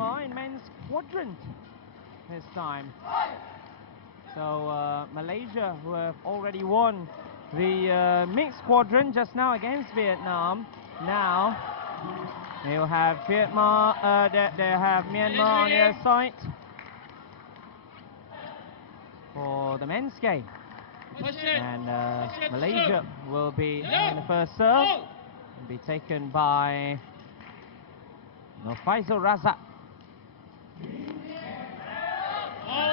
Myanmar in men's quadrant this time. So Malaysia, who have already won the mixed quadrant just now against Vietnam, now they'll have they have Myanmar on their side for the men's game. And Malaysia will be in the first serve and be taken by Faisal Razak.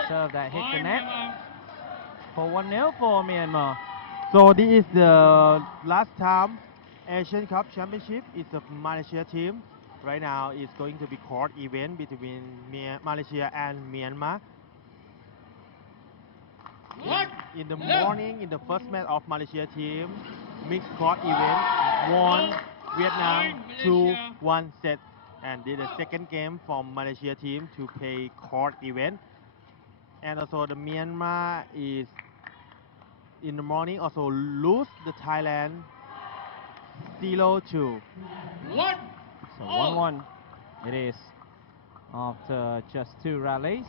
Serve that hit the net for 1-0 for Myanmar. So this is the last time Asian Cup Championship is the Malaysia team. Right now it's going to be court event between Malaysia and Myanmar. In the morning, in the first match of Malaysia team, mixed court event, won Vietnam 2-1 set. And did the second game from Malaysia team to play court event. And also the Myanmar is in the morning also lose the Thailand 0-2. 1. So 1-1 it is after just 2 rallies.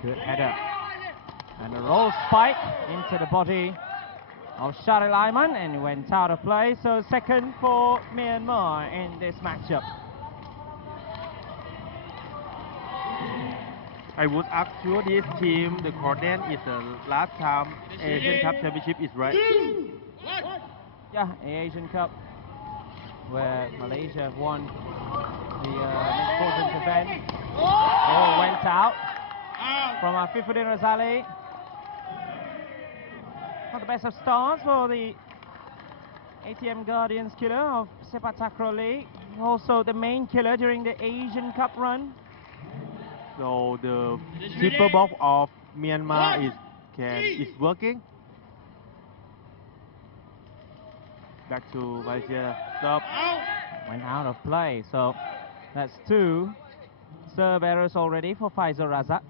Good header. And a roll spike into the body of Shari Lyman and went out of play. So second for Myanmar in this matchup. I would ask you this team, the Corden is the last time Asian Cup Championship is right? Yeah, the Asian Cup where Malaysia won the mixed quadrant event. Oh, went out from Afifuddin Razali. Not the best of starts for the ATM Guardians killer of Sepaktakraw League. Also the main killer during the Asian Cup run. So the triple box of Myanmar is working. Back to Malaysia. Stop. Went out of play. So that's 2 serve errors already for Faisal Razak.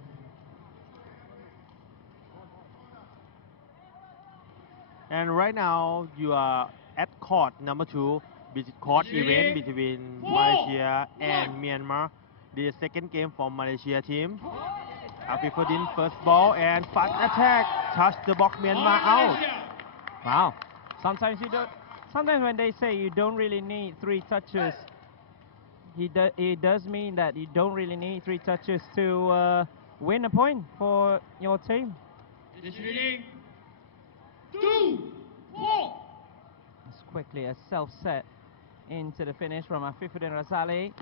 And right now you are at court number 2, which is court event between Malaysia and Myanmar. The second game for Malaysia team. Afifuddin first ball and fast attack touch the box Myanmar out. Wow. Sometimes when they say you don't really need 3 touches, it does mean that you don't really need 3 touches to win a point for your team. It's reading 2, 4. It's quickly a self-set into the finish from Afifuddin Razali.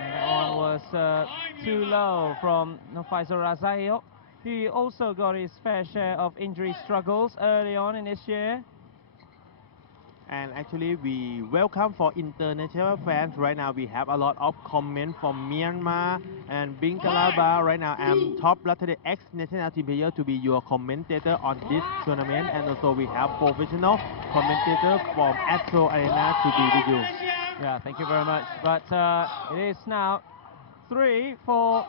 And that one was too low from Faisal Razak. He also got his fair share of injury struggles early on in this year. And actually we welcome for international fans. Right now we have a lot of comments from Myanmar and Binkalaba. Right now I'm top rated ex-national team player to be your commentator on this tournament. And also we have professional commentator from Astro Arena to be with you. Yeah, thank you very much. But it is now 3 for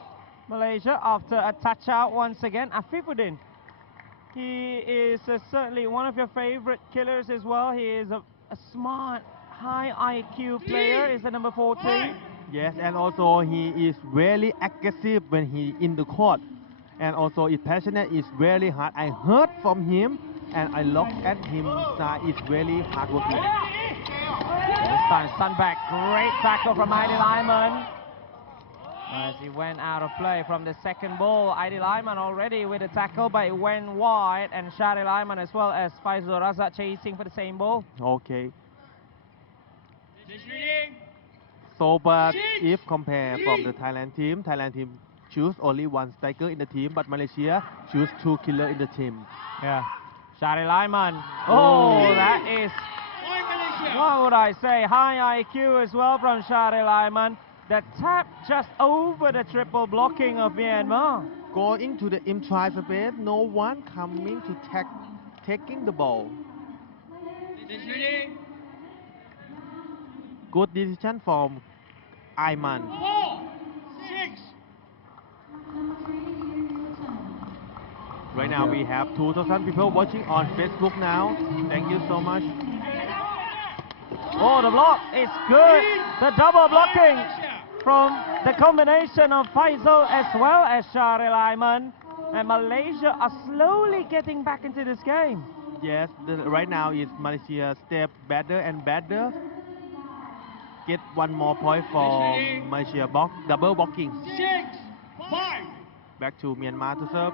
Malaysia after a touch out once again. Afifuddin, he is certainly one of your favorite killers as well. He is a smart, high IQ player, is the number 14. Yes, and also he is very aggressive when he in the court. And also his passionate is very hard. I heard from him and I looked at him, is very hardworking. This time, Sunback, great tackle from Heidi Lyman. As he went out of play from the second ball, Heidi Lyman already with a tackle, but it went wide, and Shari Lyman as well as Faisal Razak chasing for the same ball. Okay. So, but if compare from the Thailand team choose only 1 striker in the team, but Malaysia choose 2 killer in the team. Yeah. Shari Lyman. Oh, that is, what would I say, high IQ as well from Shari Lyman. The tap just over the triple blocking of Myanmar. Going to the inside space, no one coming to taking the ball. Good decision from Ayman. 4, 6. Right now we have 2,000 people watching on Facebook now. Thank you so much. Oh, the block is good. The double blocking from the combination of Faisal as well as Shahril Aiman. And Malaysia are slowly getting back into this game. Yes, right now is Malaysia step better and better. Get one more point for Malaysia double blocking. 6-5. Back to Myanmar to serve.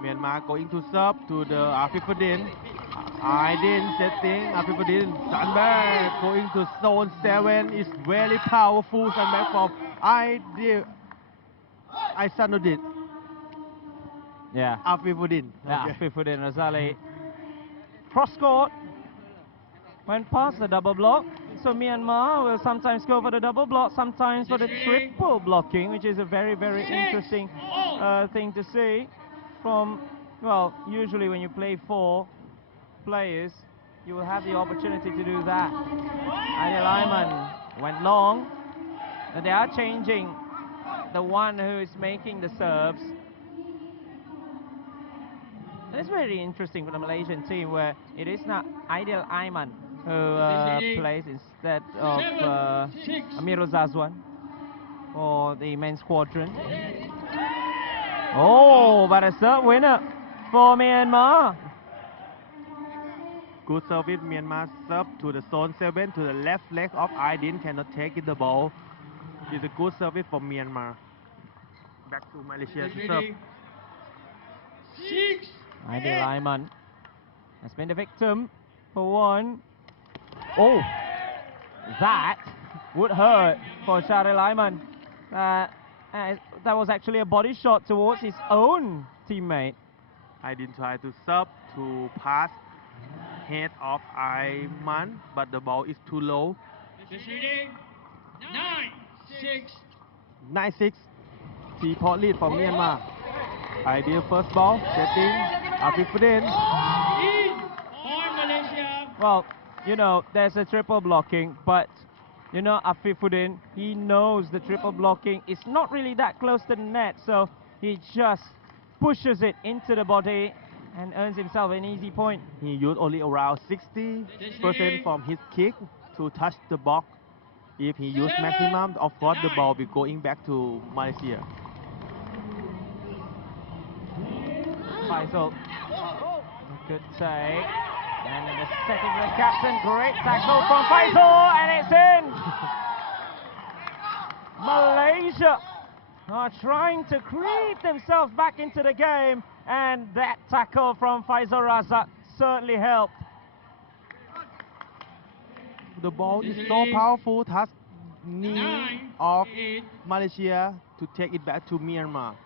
Myanmar going to serve to the Afifudin. Aydin setting Afifudin. Sandbag going to zone 7 is very powerful. Sandbag from Aisanuddin. Yeah. Afifudin. Yeah, Afifudin Razali. Cross court. Went past the double block. So Myanmar will sometimes go for the double block, sometimes for the triple blocking, which is a very, very interesting thing to see. From, well, usually when you play 4 players, you will have the opportunity to do that. Adil Aiman went long. And they are changing the one who is making the serves. And it's very interesting for the Malaysian team where it is not Adil Aiman who plays instead of Amirul Zazwan for the men's quadrant. Oh, but a serve winner for Myanmar. Good service. Myanmar serve to the zone 7 to the left leg of Aydin. Cannot take it the ball. It's a good service for Myanmar. Back to Malaysia to serve. 6. Adil Aiman has been the victim for one. Oh, that would hurt for Shahril Aiman. That was actually a body shot towards his own teammate. Aydin tried to serve to pass head of Aiman, but the ball is too low. Just reading. 9-6. 9-6. 3-point lead for Myanmar. Ideal first ball. Setting. Afifudin. Point Malaysia. Well, you know, there's a triple blocking, but you know, Afifudin, he knows the triple blocking is not really that close to the net, so he just pushes it into the body and earns himself an easy point. He used only around 60% from his kick to touch the box. If he used maximum, of course the ball will going back to Malaysia. Faisal, good take. And then the setting for the captain, great tackle from Faisal, and it's in! Malaysia are trying to create themselves back into the game, and that tackle from Faisal Razak certainly helped. The ball is so powerful, touch knee of Malaysia to take it back to Myanmar.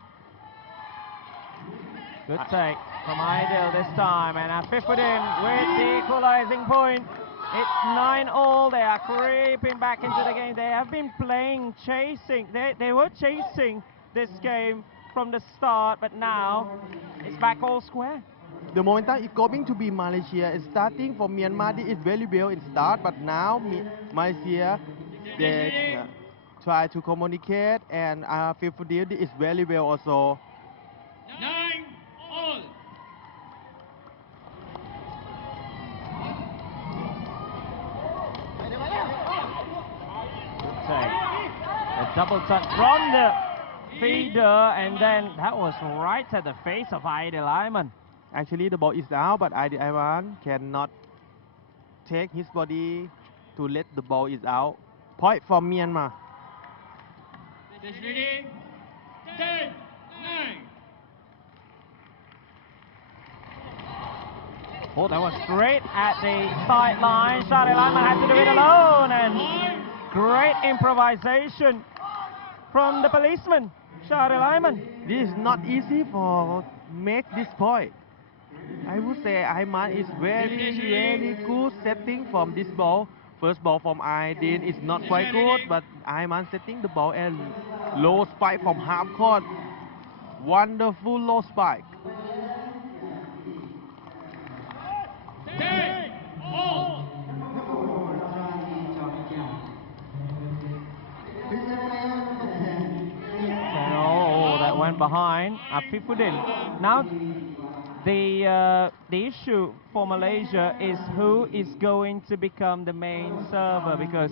Good take from Aidil this time, and Afifudin with the equalizing point. It's 9-all. They are creeping back into the game. They have been playing, chasing. They were chasing this game from the start, but now it's back all square. The momentum is going to be Malaysia. It's starting from Myanmar. This is very well in start, but now Malaysia they try to communicate, and Afifudin is very well also. 9-all. A double touch from the feeder, and then that was right at the face of Adil Aiman. Actually, the ball is out, but Adil Aiman cannot take his body to let the ball is out. Point for Myanmar. Just ready. 10-9. Oh, that was straight at the sideline. Shahril Aiman had to do it alone, and great improvisation from the policeman, Shahril Aiman. This is not easy for make this point. I would say Aiman is very good setting from this ball. First ball from Aydin is not quite good, but Aiman setting the ball and low spike from half court. Wonderful low spike. 10-all. Oh, that went behind Afifudin. Now the issue for Malaysia is who is going to become the main server because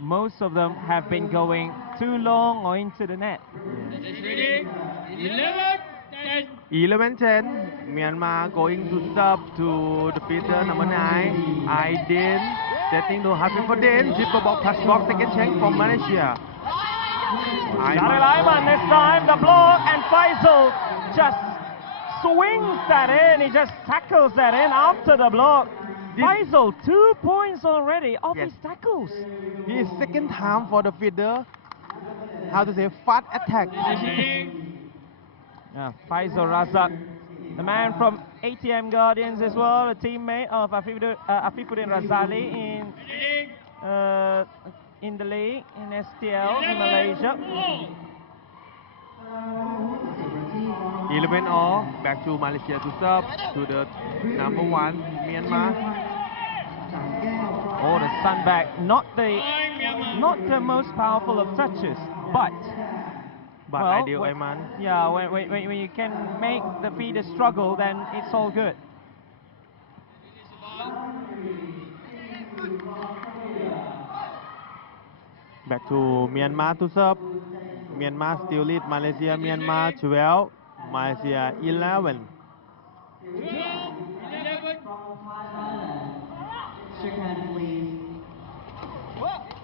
most of them have been going too long or into the net. Is ready. 11, 10. 11-10, Myanmar going to serve to the feeder number 9, Aydin, setting to Hafifudin, zipper box, touch box, second change from Malaysia. Darryl Ayman this time, the block, and Faisal just swings that in. He just tackles that in after the block. Faisal, 2 points already off Yes. his tackles. This is second time for the feeder. How to say fast attack. Is ready. Faisal Razak, the man from ATM Guardians as well, a teammate of Afifuddin Razali Ready. in the league in STL in Malaysia. 11 all, back to Malaysia to serve to the number 1, Myanmar. Oh, the sunback, not Time, Myanmar. the most powerful of touches, but But well, ideal Ayman. yeah, when you can make the feeder struggle, then it's all good. Back to Myanmar to serve. Myanmar still lead Malaysia. Myanmar 12, Malaysia 11. 11.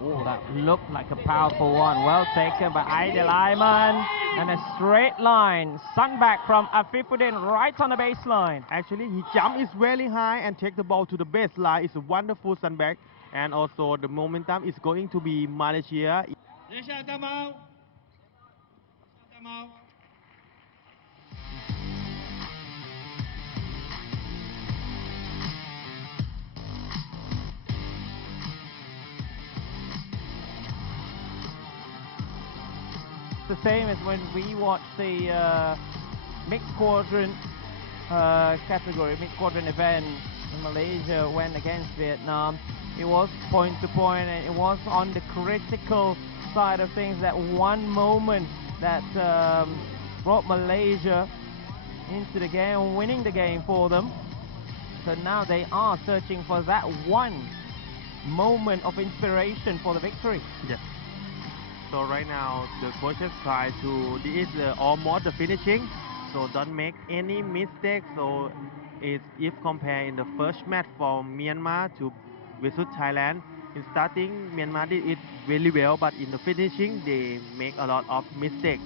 Oh, that looked like a powerful one. Well taken by Aidil Ayman. And a straight line. Sunback from Afifuddin right on the baseline. Actually, he jump is very high and take the ball to the baseline. It's a wonderful sunback. And also the momentum is going to be Malaysia. Malaysia timeout. Timeout. The same as when we watch the mixed quadrant category, mixed quadrant event in Malaysia went against Vietnam. It was point to point and it was on the critical side of things, that one moment that brought Malaysia into the game, winning the game for them. So now they are searching for that one moment of inspiration for the victory. Yes. So right now the coaches try to, this is almost the finishing, so don't make any mistake. So it's, if compare in the first match for Myanmar to versus Thailand, in starting Myanmar did it really well, but in the finishing they make a lot of mistakes.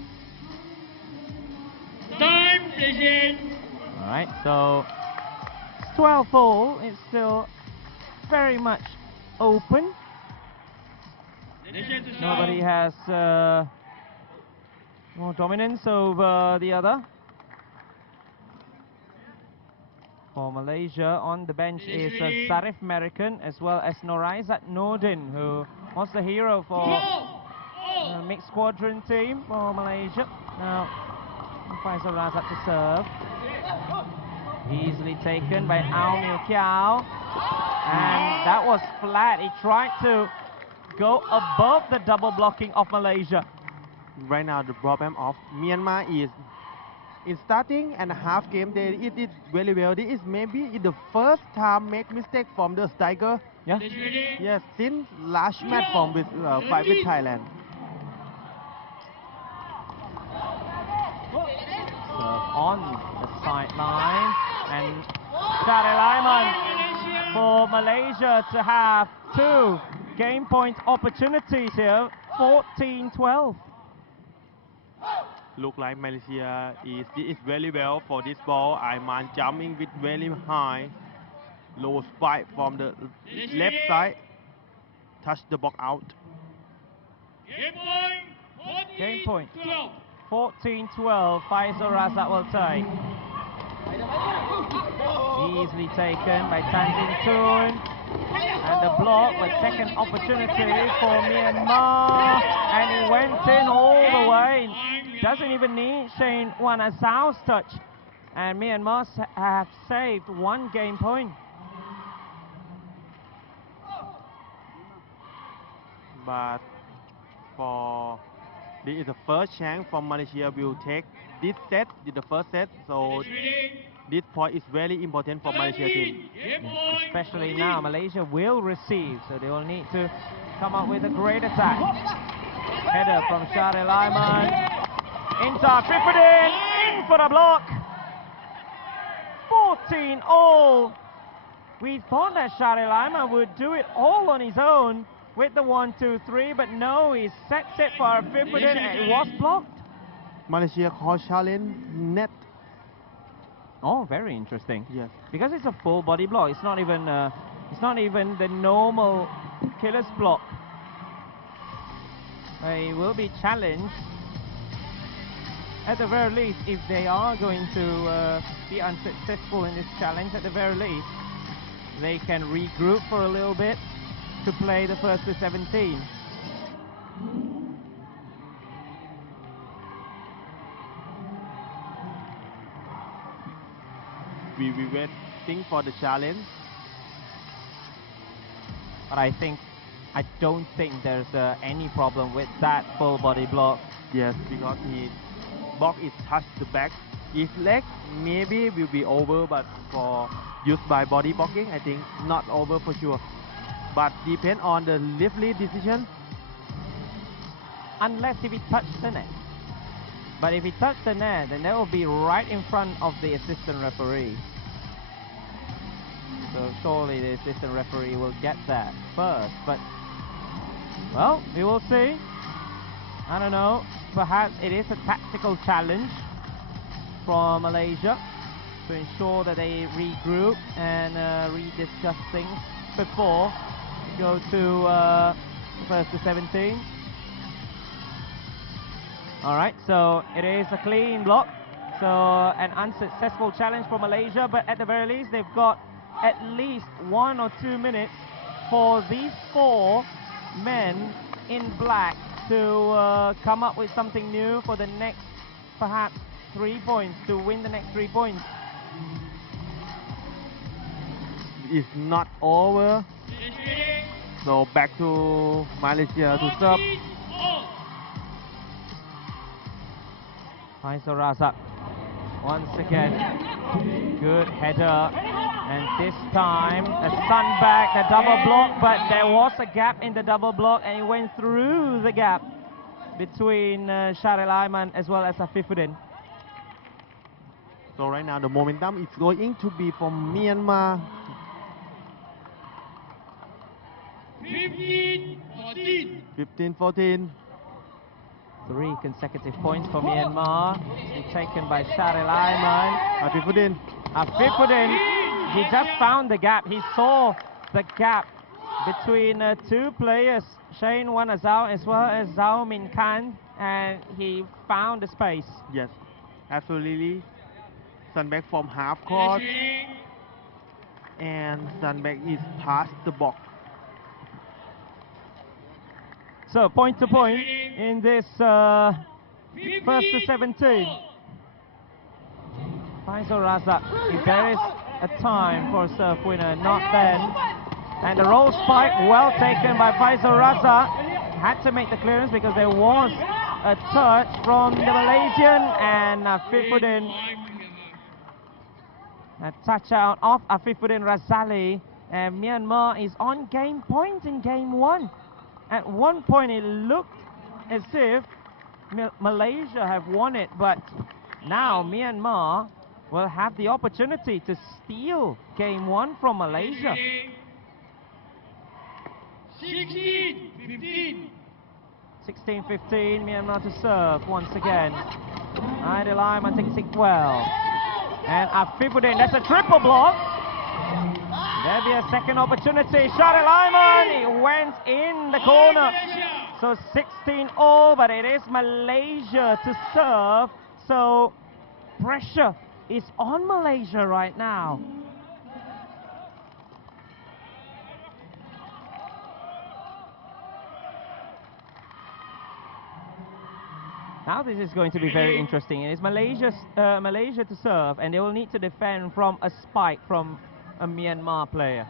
Time, please. Alright, so 12 all, it's still very much open. Malaysia to serve. Nobody has more dominance over the other. For Malaysia, on the bench is Zarif American as well as Noraizat Nordin, who was the hero for the mixed squadron team for Malaysia. Now, Faisal Razak to serve. Easily taken by Ao Mil Kiao. And that was flat. He tried to go above the double blocking of Malaysia. Right now the problem of Myanmar is in starting and half game they did very well. This is maybe the first time make mistake from the striker. Yeah. Yes, since last match from with fight with Thailand. Serve on the sideline, and Darryl Ayman for Malaysia to have 2 game point opportunities here, 14-12. Look like Malaysia is very well for this ball. Ayman jumping with very high, low spike from the left side, touch the box out. Game point. 14, 12. 14-12, Faisal Razak will take. Easily taken by Tanzin Toon. And the block, but second opportunity for Myanmar. And he went in all the way. Doesn't even need Shane Wan Asao's touch. And Myanmar have saved 1 game point. But for this is the first chance from Malaysia will take this set, the first set. So This point is very important for Malaysia team. Especially now, Malaysia will receive, so they will need to come up with a great attack. Header from Shahrial Aiman. Into Afifuddin, in for the block. 14 all. We thought that Shahrial Aiman would do it all on his own with the 1-2-3, but no, he sets it for Afifuddin and it was blocked. Malaysia call challenge net. Oh, very interesting. Yes. Because it's a full body block. It's not even the normal killer's block. He will be challenged. At the very least, if they are going to be unsuccessful in this challenge, at the very least, they can regroup for a little bit to play the first to 17. We will waiting for the challenge. But I don't think there's any problem with that full body block. Yes, because his block is touched the back. His leg maybe will be over, but for used by body blocking, I think not over for sure. But depend on the referee decision. Unless if he touched the net. But if he touched the net, then that will be right in front of the assistant referee. So surely the assistant referee will get that first. But, well, we will see. I don't know. Perhaps it is a tactical challenge from Malaysia to ensure that they regroup and rediscuss things before we go to first to 17. Alright, so it is a clean block. So an unsuccessful challenge for Malaysia, but at the very least they've got at least 1 or 2 minutes for these 4 men in black to come up with something new for the next perhaps 3 points, to win the next 3 points. It's not over. So back to Malaysia to serve. Faisal Razak once again, good header, and this time a sunback, a double block, but there was a gap in the double block and it went through the gap between Shahrial Aiman as well as Afifuddin. So right now the momentum is going to be from Myanmar. 15-14. 3 consecutive points for Myanmar, be taken by Shahrial Aiman. Afifuddin, he just found the gap. He saw the gap between 2 players, Shane Wan Azao as well as Zhao Min Khan, and he found the space. Yes, absolutely. Sunback from half court, and Sunback is past the box. So point to point in this first to 17. Faisal Razak, if there is a time for a serve winner, not then. And the roll spike, well taken by Faisal Razak. Had to make the clearance because there was a touch from the Malaysian, and Afifuddin. A touch out of Afifuddin Razali, and Myanmar is on game point in game 1. At one point it looked as if Malaysia have won it, but now Myanmar will have the opportunity to steal game 1 from Malaysia. 16-15. 16-15, Myanmar to serve once again. Shahrial Aiman takes it well. And Afifuddin, that's a triple block. There'll be a second opportunity. Shahrial Aiman, it went in the corner. So 16-all, but it is Malaysia to serve. So pressure is on Malaysia right now. Now this is going to be very interesting. It is Malaysia to serve, and they will need to defend from a spike from a Myanmar player.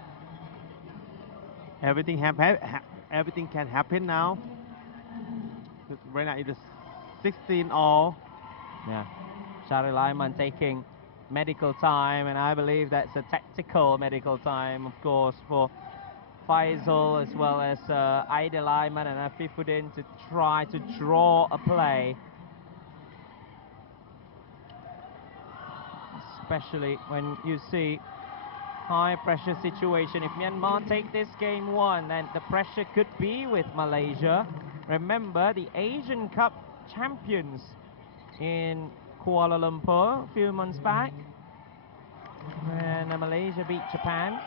Everything can happen now. Right now it is 16-all. Yeah, Shahrial Aiman taking medical time, and I believe that's a tactical medical time, of course, for Faisal as well as Aidil Aiman and Afifuddin to try to draw a play. Especially when you see high pressure situation. If Myanmar take this game 1, then the pressure could be with Malaysia. Remember the Asian Cup champions in Kuala Lumpur a few months back when Malaysia beat Japan.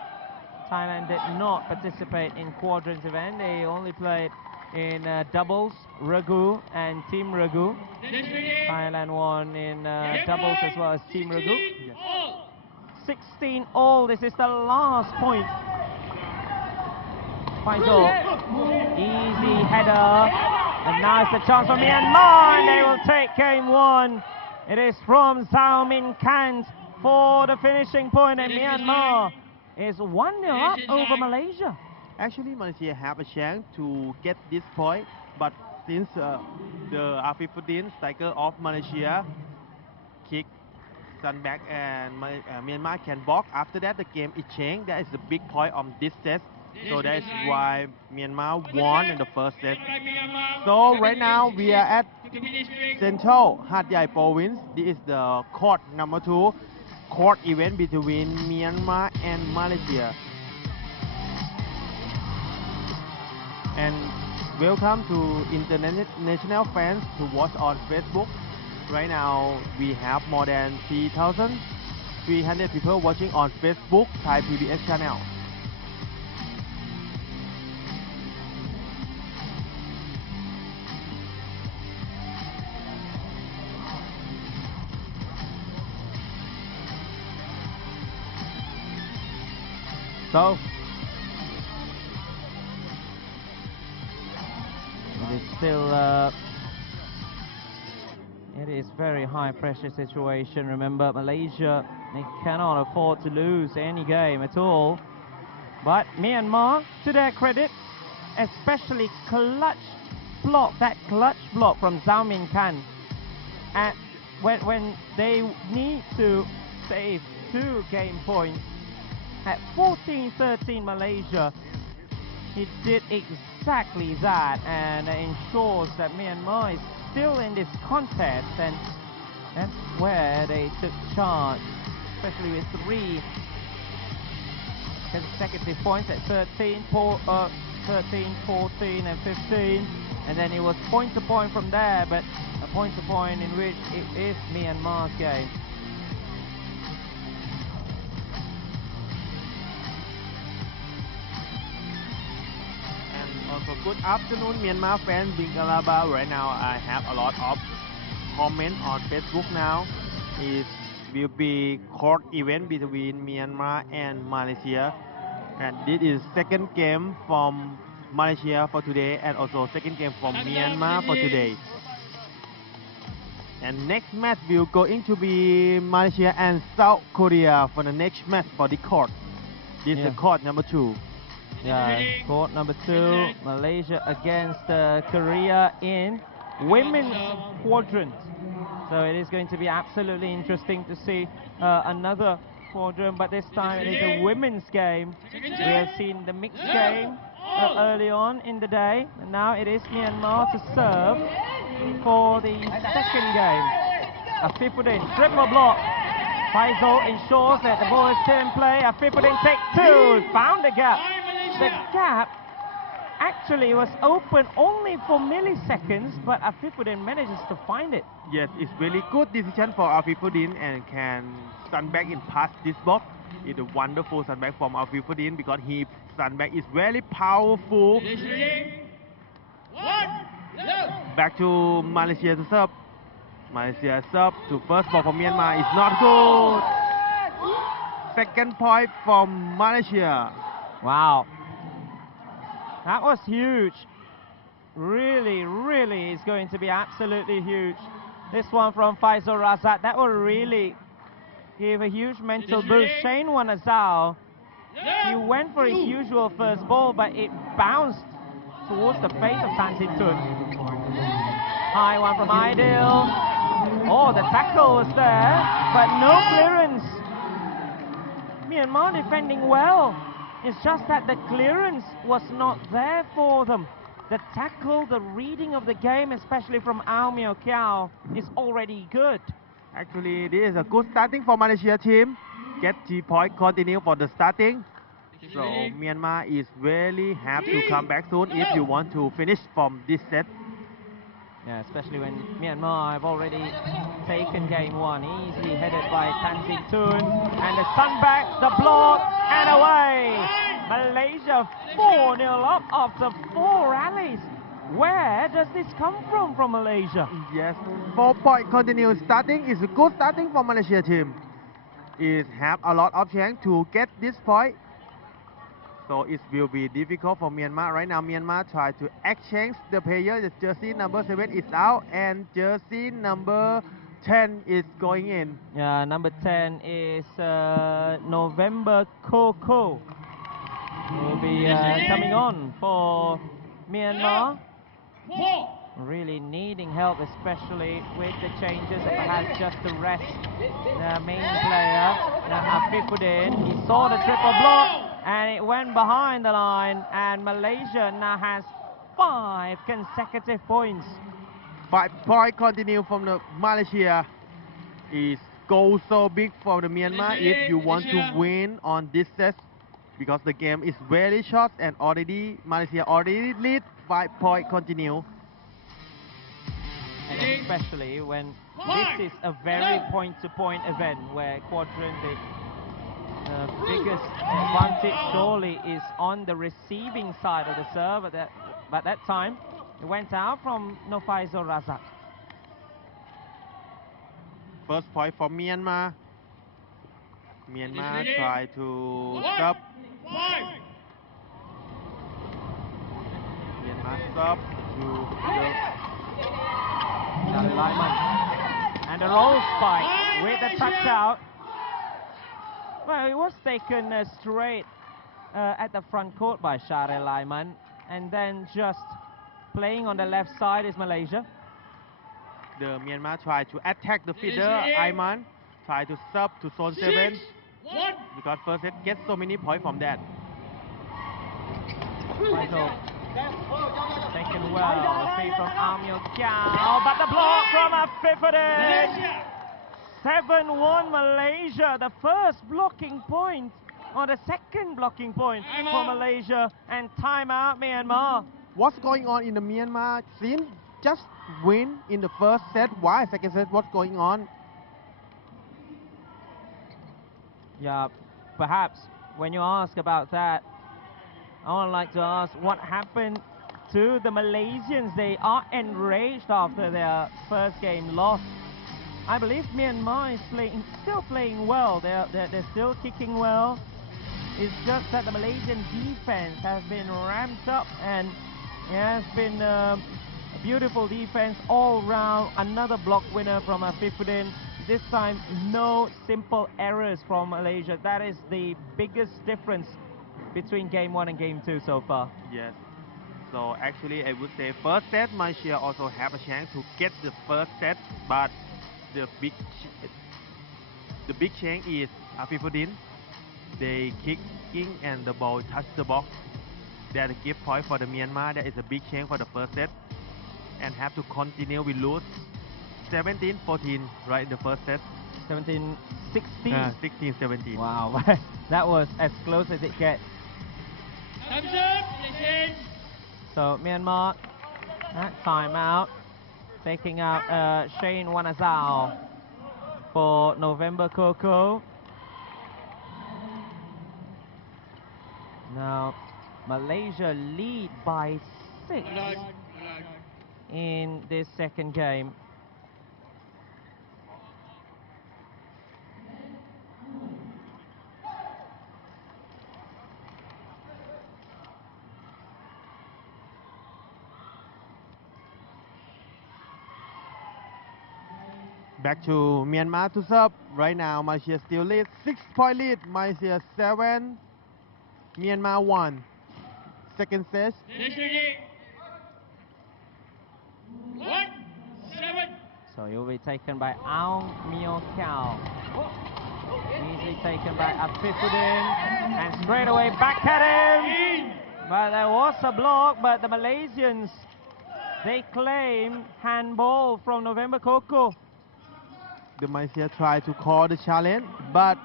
Thailand did not participate in quadrant event. They only played in doubles, Ragu and Team Ragu. Thailand won in doubles as well as Team Ragu. 16 all. This is the last point. Faisal, easy header. And now it's the chance for Myanmar, and they will take game 1. It is from Zhao Min Kant for the finishing point, and Myanmar is 1-0 up over Malaysia. Actually, Malaysia have a chance to get this point, but since the Afifuddin striker of Malaysia kick stand back and Myanmar can block. After that, the game is changed. That is the big point on this set. So that is why Myanmar won in the first set. So right now we are at Central Hat Yai province. This is the court number 2 court event between Myanmar and Malaysia. And welcome to international fans to watch on Facebook. Right now we have more than 3,300 people watching on Facebook Thai PBS channel. So it is still it is very high pressure situation. Remember, Malaysia, they cannot afford to lose any game at all. But Myanmar, to their credit, especially that clutch block from Zhao Min Khan, and when they need to save 2 game points at 14-13 Malaysia, he did exactly that and ensures that Myanmar is still in this contest, and that's where they took charge, especially with 3 consecutive points at 13, 14 and 15, and then it was point to point from there, but a point to point in which it is Myanmar's game. Also, good afternoon, Myanmar fans, Bingalaba. Right now, I have a lot of comments on Facebook now. It will be court event between Myanmar and Malaysia, and this is second game from Malaysia for today, and also second game from Myanmar for today. And next match will going to be Malaysia and South Korea for the next match for the court. This is court number 2. Yeah, court number 2, Malaysia against Korea in women's quadrant. So it is going to be absolutely interesting to see another quadrant, but this time it is a women's game. We have seen the mixed game early on in the day, and now it is Myanmar to serve for the second game. Afifuddin, triple block. Faisal ensures that the ball is still in play. Afifuddin take 2, found the gap. The gap actually was open only for milliseconds, but Afifuddin manages to find it. Yes, it's really good decision for Afifuddin and can stand back in past this box. It's a wonderful stand back from Afifuddin because his stand back is very powerful. Back to Malaysia to serve. Malaysia serve to first ball from Myanmar is not good. Second point from Malaysia. Wow. That was huge. Really is going to be absolutely huge. This one from Faisal Razak, that will really give a huge mental boost. Shane Wanazao, he went for his usual first ball, but it bounced towards the face of Tantitun. High one from Aidil. Oh, the tackle was there, but no clearance Myanmar defending well. It's just that the clearance was not there for them. The tackle, the reading of the game, especially from Ao Mio Kiao, is already good. Actually, this is a good starting for Malaysia team. Get 3 point continue for the starting. So Myanmar is really have to come back soon if you want to finish from this set. Yeah, especially when Myanmar have already taken game 1, easily headed by Tanzin Tun, and the sunback, the block, and away! Malaysia 4-0 up after 4 rallies. Where does this come from Malaysia? Yes, 4 point continue starting is a good starting for Malaysia team. It have a lot of chance to get this point. So it will be difficult for Myanmar. Right now, Myanmar try to exchange the player. The jersey number 7 is out and jersey number 10 is going in. Yeah, number 10 is November Coco. Will be coming on for Myanmar. Really needing help, especially with the changes, and perhaps just to rest the main player, Afifuddin. He saw the triple block and it went behind the line, and Malaysia now has 5 consecutive points. 5 point continue from the Malaysia is goal so big for the Myanmar if you want to win on this set, because the game is very short and already Malaysia already lead 5 point continue. And especially when this is a very point-to-point event where quadrant, the biggest advantage surely is on the receiving side of the serve. But that time, it went out from Nofaizo Razak. First point for Myanmar. Myanmar try to stop. Myanmar stop to the Charlie Lyman. And a roll spike with a touch-out. Well, it was taken straight at the front court by Share Lyman, and then just playing on the left side is Malaysia. The Myanmar try to attack the feeder. Ayman try to sub to zone 7 because first set gets so many points from that. Faisal taken well, the free from Amyo Kiao, but the block from Afifuddin. 7-1 Malaysia, the first blocking point, or the second blocking point for Malaysia, and timeout Myanmar. What's going on in the Myanmar scene? Just win in the first set. Why second set? What's going on? Yeah, perhaps when you ask about that, I would like to ask what happened to the Malaysians. They are enraged after their first game loss. I believe Myanmar is still playing well. They're still kicking well. It's just that the Malaysian defense has been ramped up, and it has been a beautiful defense all round. Another block winner from Afifuddin. This time, no simple errors from Malaysia. That is the biggest difference between game 1 and game 2 so far. Yes. So actually, I would say first set, Malaysia also have a chance to get the first set, but the big change is Afifuddin. They kicking and the ball touch the box. That give point for the Myanmar. That is a big change for the first set, and have to continue. We lose 17-14 right in the first set. 17-16. 16-17. Wow, that was as close as it gets. So Myanmar, timeout, taking out Shane Wanazao for November Coco. Now Malaysia lead by 6 in this second game. Back to Myanmar to serve. Right now, Malaysia still lead. 6-point lead. Malaysia 7, Myanmar 1. Second set. So it will be taken by Ao Mio Kiao. Easily taken by Afifudin, and straight away back at him. But there was a block, but the Malaysians, they claim handball from November Koko. The Malaysia tried to call the challenge, but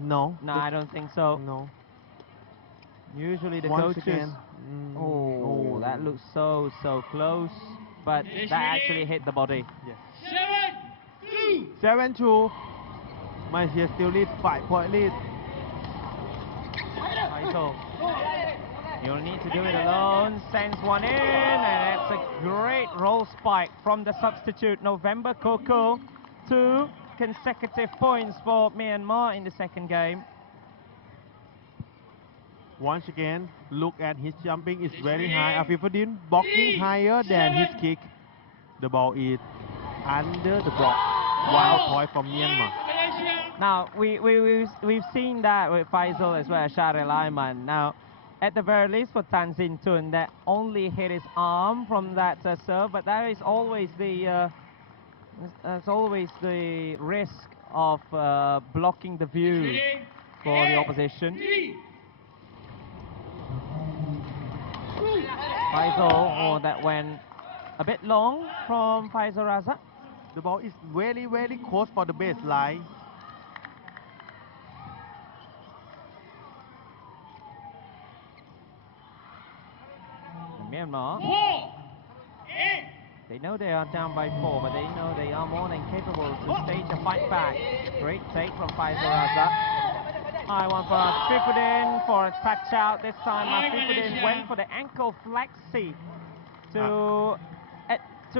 no. No, I don't think so. No. Usually the Once coaches. again. Oh, that looks so close, but that actually hit the body. Yes. 7-2. 7-2. Malaysia still lead 5-point lead. Michael, you'll need to do it alone. Sends one in, and it's a great roll spike from the substitute November Koko. 2 consecutive points for Myanmar in the second game. Once again, look at his jumping is very high. Afifudin blocking higher than his kick. The ball is under the block. 1 point from Myanmar. Now, we've seen that with Faisal as well as Shahrial Aiman. Now, at the very least for Tan Sin Tun, that only hit his arm from that serve, but that is always the risk of blocking the view for the opposition. Faisal, that went a bit long from Faisal Raza. The ball is very close for the baseline. Myanmar, 4-8. they know they are down by 4, but they know they are more than capable to stage a fight back. Great take from Faisal Raza. High one for Afifudin for a touch out. This time Afifudin went for the ankle flexi to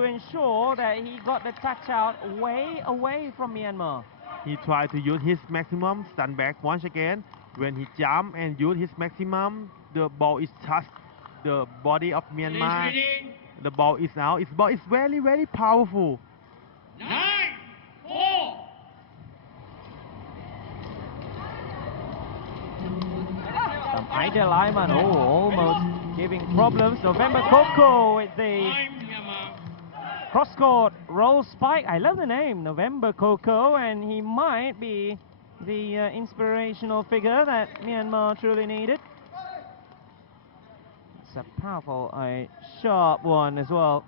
ensure that he got the touch out way away from Myanmar. He tried to use his maximum stand back once again. When he jumped and used his maximum, the ball is touched the body of Myanmar. The ball is out. Its ball is very powerful. 9-4. Some Ideal Aiman, almost giving problems. November Koko with the cross-court roll spike. I love the name, November Koko, and he might be the inspirational figure that Myanmar truly needed. It's a powerful, sharp one as well.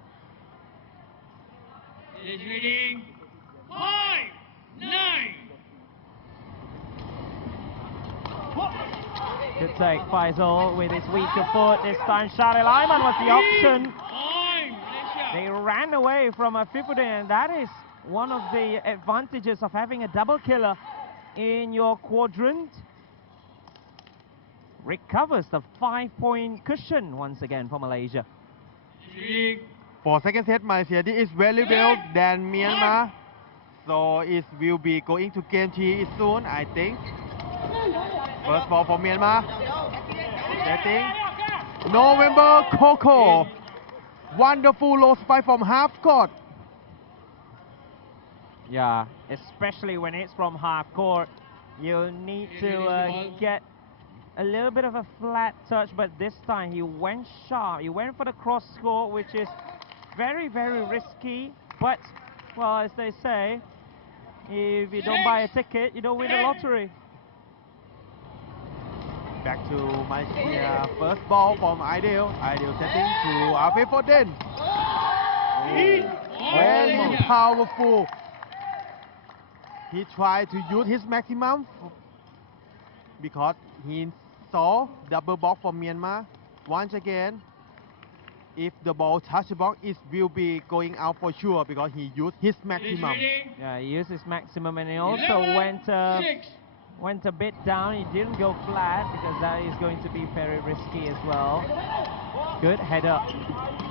Is reading 5-9. Good take, Faisal with his weaker foot. This time Shahrial Aiman was the option. They ran away from Afifudin, and that is one of the advantages of having a double killer in your quadrant. Recovers the 5-point cushion once again for Malaysia. For second set, Malaysia did is very well than Myanmar. So it will be going to game 3 soon, I think. First ball for Myanmar. Setting. November Koko. Wonderful low spike from half court. Yeah, especially when it's from half court. You need to get a little bit of a flat touch, but this time he went sharp. He went for the cross court, which is very risky. But, well, as they say, if you don't buy a ticket, you don't win the lottery. Back to Malaysia. First ball from Ideal. Ideal setting to Afifudin. Very powerful. He tried to use his maximum because he saw double block from Myanmar. Once again, if the ball touch the box, it will be going out for sure because he used his maximum. Yeah, he used his maximum, and he also went a bit down. He didn't go flat because that is going to be very risky as well. Good header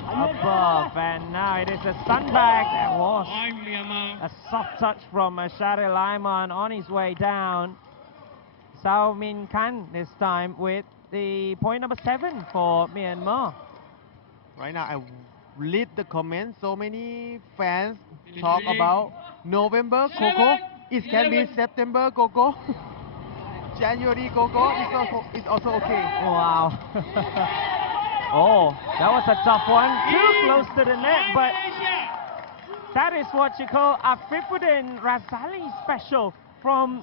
above, and now it is a sandbag. That was a soft touch from Shahrial Aiman on his way down. Sao Min Kan this time with the point number 7 for Myanmar. Right now, I read the comments. So many fans talk about November Koko. It can be September Koko. January Koko is also okay. Wow. Oh, that was a tough one. Too close to the net, but that is what you call Afifudin Razali special from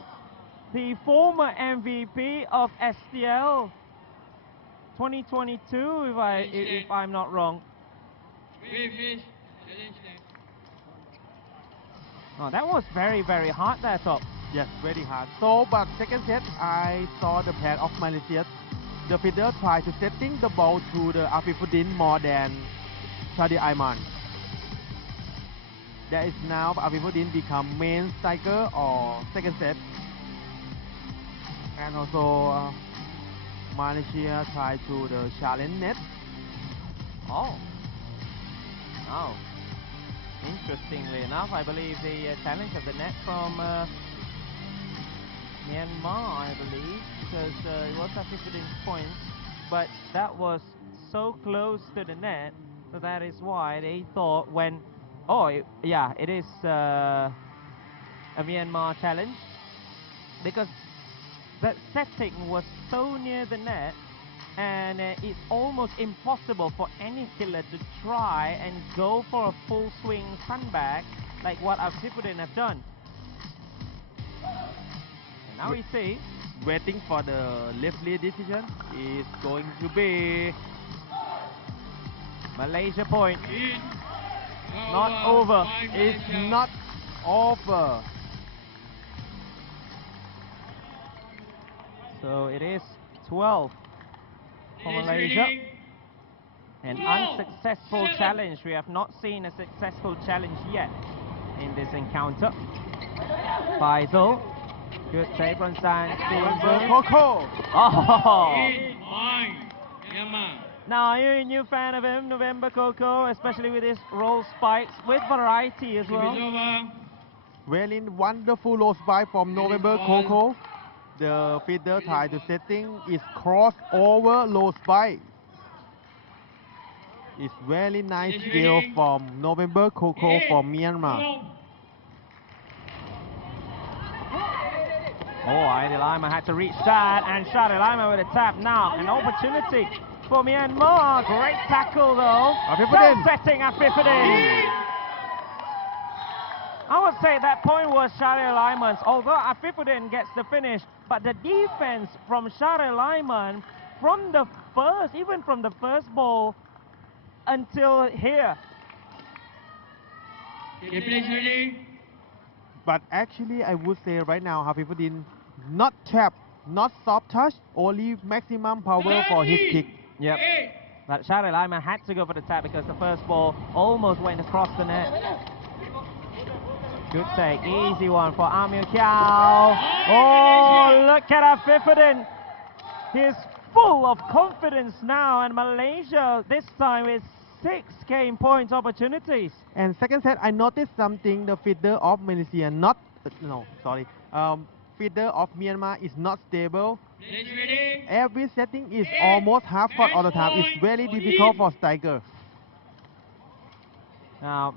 the former MVP of STL 2022, if I'm not wrong. Oh, that was very, very hard there, Top. Yes, very hard. So, but second set, I saw the plan of Malaysia. The fielder tried to setting the ball to the Afifuddin more than Shadi Aiman. That is now Afifuddin become main striker or second set. And also Malaysia tried to the challenge net. Oh. Oh. Interestingly enough, I believe the challenge of the net from Myanmar, I believe, because it was Afifuddin's point, but that was so close to the net, so that is why they thought when, yeah, it is a Myanmar challenge, because that setting was so near the net, and it's almost impossible for any killer to try and go for a full swing sunback like what Afifuddin have done. And now we see, waiting for the referee decision is going to be Malaysia point. Not over. It's not over. So it is 12 for Malaysia. An unsuccessful challenge. We have not seen a successful challenge yet in this encounter. Faisal. Good save from San. Coco. Oh! Myanmar. Now, are you a new fan of him, November Coco, especially with his roll spikes with variety as well? Very wonderful low spike from November Coco. The feeder tried to setting is crossover low spike. It's very nice skill from November Coco from Myanmar. Oh, Adi Lima had to reach that, and Shadi Lima with a tap now. An opportunity for Myanmar. Great tackle though. Afifuddin. Setting Afifuddin. I would say that point was Shadi Liman's, although Afifuddin gets the finish, but the defense from Shadi Liman from the first, even from the first ball until here. But actually, I would say right now, Afifuddin not tap, not soft touch, only maximum power for his kick. Yep. But Shadi Liman had to go for the tap because the first ball almost went across the net. Good take, easy one for Amir Kiao. Oh, look at Afifuddin. He's full of confidence now, and Malaysia this time with 6 game points opportunities. And second set, I noticed something. The feeder of Malaysia feeder of Myanmar is not stable. Every setting is almost half court all the time. It's very difficult for striker. Now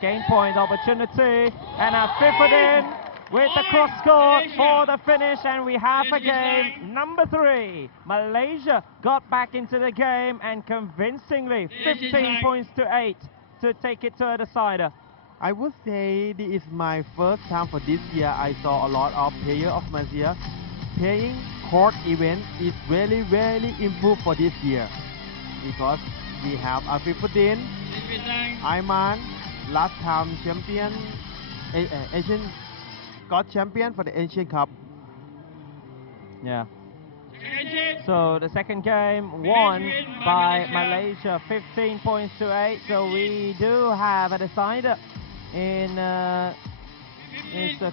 game point opportunity, and Afifuddin with the cross court for the finish, and we have a game number 3. Malaysia got back into the game and convincingly 15 points to 8 to take it to a decider. I would say this is my first time for this year. I saw a lot of players of Malaysia playing court event is very, very improved for this year, because we have Afifuddin, Aiman, last time champion, Asian got champion for the Asian Cup. Yeah. So the second game won by Malaysia, 15 points to 8. So we do have a decider in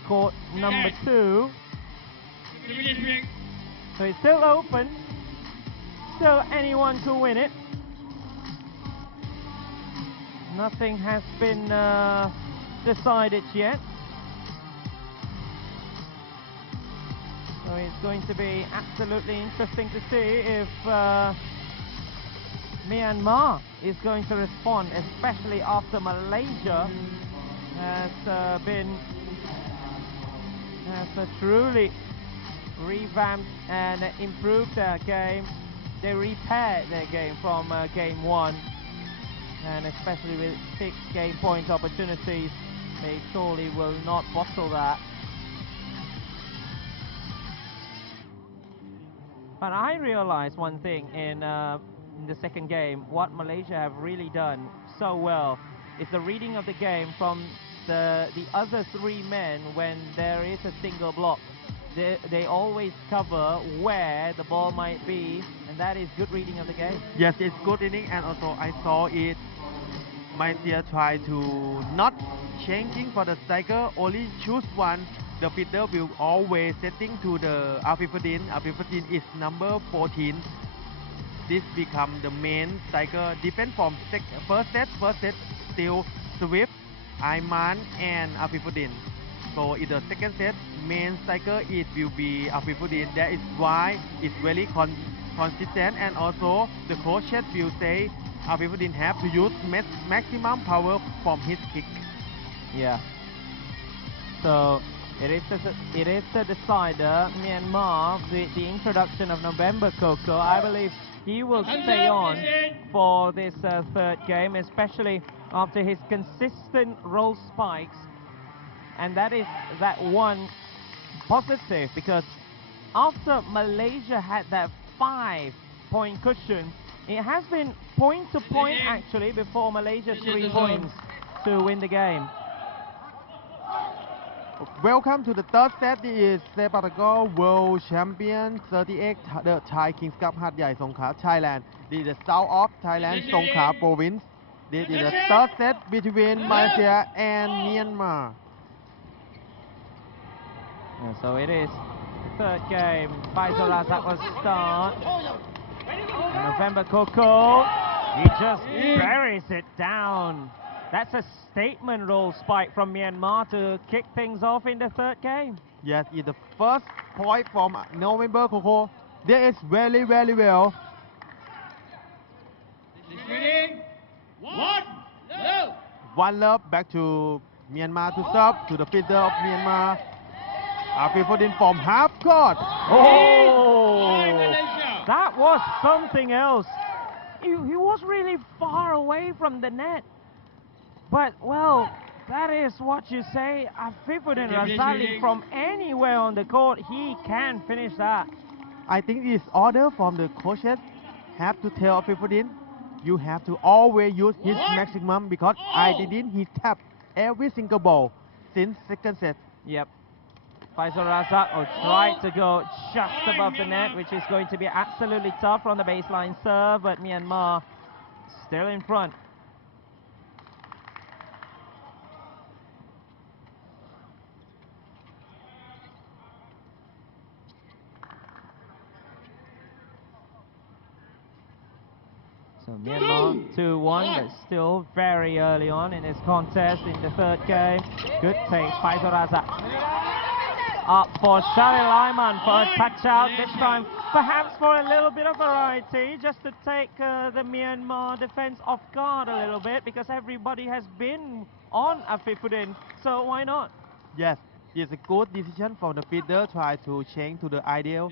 court number 2. So it's still open. Still anyone could win it. Nothing has been decided yet. So it's going to be absolutely interesting to see if Myanmar is going to respond, especially after Malaysia has truly revamped and improved their game. They repaired their game from game 1, and especially with 6 game point opportunities, they surely will not bottle that. But I realized one thing in the second game, what Malaysia have really done so well is the reading of the game from the other three men when there is a single block. They always cover where the ball might be, and that is good reading of the game. Yes, it's good inning, and also I saw it. Malaysia try to not changing for the striker, only choose one. The fielder will always setting to the Afifudin. Afifudin is number 14. This become the main striker. Defense from first set still Swift, Aiman, and Afifudin. So in the second set, main striker it will be Afifudin. That is why it's very consistent, and also the coaches will say Afifudin have to use maximum power from his kick. Yeah. So it is the decider, Myanmar, with the introduction of November Coco. I believe he will stay on for this third game, especially after his consistent roll spikes. And that is that one positive, because after Malaysia had that 5-point cushion, it has been point to point actually before Malaysia 3 points to win the game. Welcome to the third set. This is Sepaktakraw World Champion 38, the Thai Kings Cup หาดใหญ่ Songkhla, Thailand. This is the south of Thailand, Songkhla province. This is the third set between Malaysia and Myanmar. Yeah, so it is the third game. Faisal Razak will start. And November Coco, he just buries it down. That's a statement roll spike from Myanmar to kick things off in the third game. Yes, it's the first point from November Coco. That is very well. One love back to Myanmar to serve to the fielder of Myanmar. Afifudin from half court. Oh, that was something else. He was really far away from the net. But, well, that is what you say. Afifudin Razali from anywhere on the court, he can finish that. I think it's order from the coaches have to tell Afifudin, you have to always use his maximum, because I didn't he tap every single ball since second set. Yep. Faisal Razak will try to go just above the net, which is going to be absolutely tough from the baseline serve, but Myanmar still in front. So Myanmar 2-1, but still very early on in this contest in the third game. Good take, Faisal Razak. Up for Shalil Aiman for a touch-out this time, perhaps for a little bit of variety, just to take the Myanmar defense off guard a little bit, because everybody has been on Afifudin, so why not? Yes, it's a good decision from the fielder, try to change to the ideal